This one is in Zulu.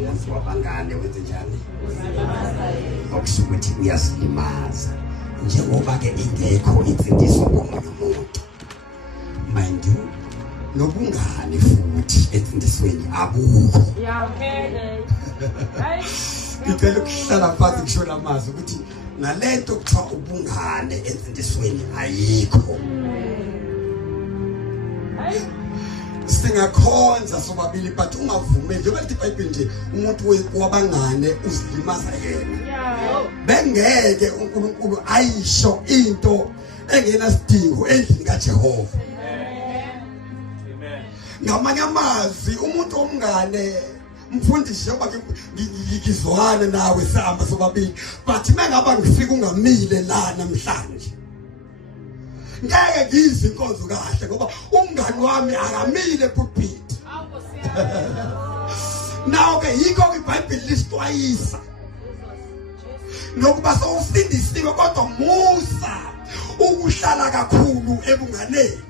umuntu wabangane wenze njani okusho ukuthi uyasilimaza njengoba ke ingekho imfundiso komunye umuntu mind you nobungane futhi emfundisweni abukho ngicela ukuhlala phansi ngisho amazwi ukuthi nalento kuthiwa ubungane emfundisweni ayikho. Singakhonza sobabili but ungavumeli njengoba lithi iBhayibheli nje umuntu wabangane uzilimaza yena. Bengeke uNkulunkulu ayisho into engenasidingo endlini kaJehova. Ngamanye amazwi umuntu omngane mfundisi yoba ngizwana nawe sihamba sobabili but mengaba ngifika ungamile la namhlanje ngeke ngizwe inkonzo kahle ngoba umngani wami akamile pulpit. Nawo ke yikho iBhayibheli lisixwayisa nokuba sowufundisiwe kodwa musa ukuhlala kakhulu ebunganeni.